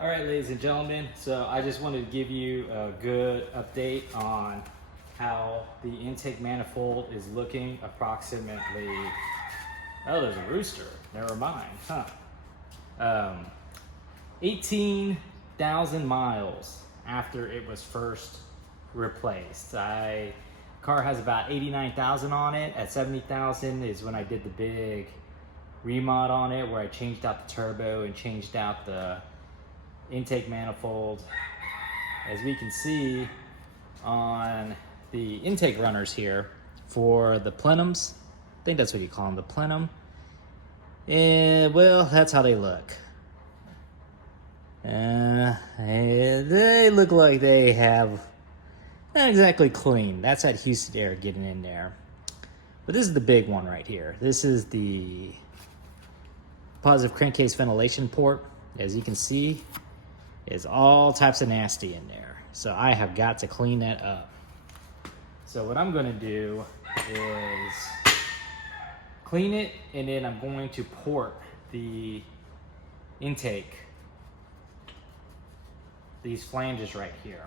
All right, ladies and gentlemen, so I just wanted to give you a good update on how the intake manifold is looking approximately. Oh, there's a rooster. Never mind, huh? 18,000 miles after it was first replaced. Car has about 89,000 on it. At 70,000 is when I did the big remod on it, where I changed out the turbo and changed out the intake manifold. As we can see on the intake runners here for the plenums, I think that's what you call them, the plenum. And well, that's how they look. They look like they have not exactly clean. That's that Houston air getting in there. But this is the big one right here. This is the positive crankcase ventilation port. As you can see, is all types of nasty in there. So I have got to clean that up. So what I'm gonna do is clean it, and then I'm going to port the intake, these flanges right here.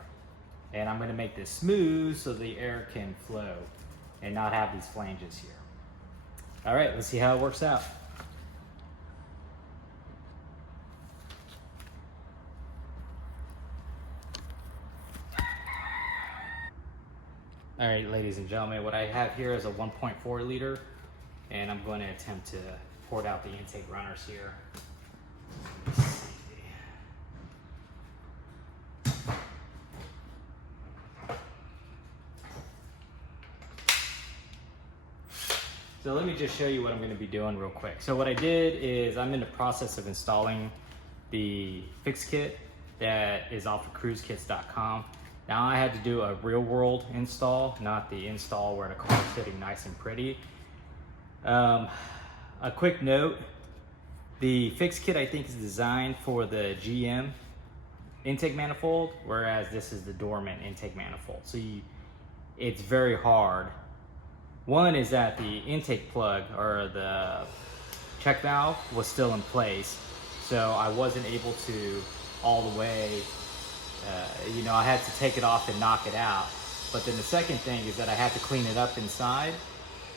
And I'm gonna make this smooth so the air can flow and not have these flanges here. All right, let's see how it works out. All right, ladies and gentlemen, what I have here is a 1.4 liter, and I'm going to attempt to port out the intake runners here. So let me just show you what I'm going to be doing real quick. So what I did is I'm in the process of installing the fix kit that is off of cruzekits.com. Now I had to do a real world install, not the install where the car is sitting nice and pretty. A quick note, the fix kit I think is designed for the GM intake manifold, whereas this is the dormant intake manifold. So it's very hard. One is that the intake plug or the check valve was still in place, so I wasn't able to all the way, I had to take it off and knock it out. But then the second thing is that I had to clean it up inside,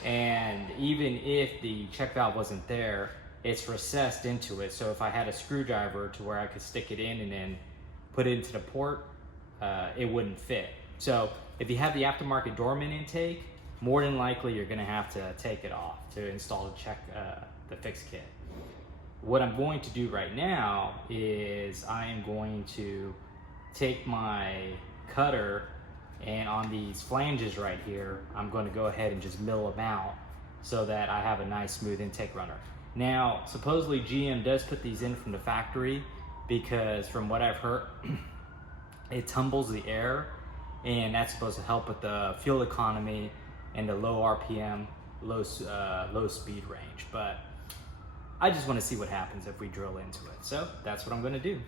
and even if the check valve wasn't there, it's recessed into it. So if I had a screwdriver to where I could stick it in and then put it into the port, it wouldn't fit. So if you have the aftermarket dormant intake, more than likely you're gonna have to take it off to install the fix kit. What I'm going to do right now is I am going to take my cutter, and on these flanges right here, I'm going to go ahead and just mill them out so that I have a nice smooth intake runner. Now, supposedly GM does put these in from the factory because from what I've heard, it tumbles the air, and that's supposed to help with the fuel economy and the low RPM, low speed range. But I just want to see what happens if we drill into it. So that's what I'm going to do.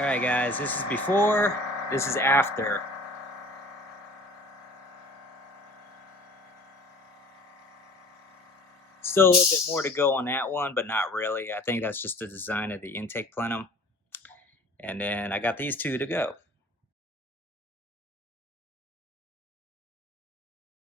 All right, guys, this is before, this is after. Still a little bit more to go on that one, but not really. I think that's just the design of the intake plenum. And then I got these two to go.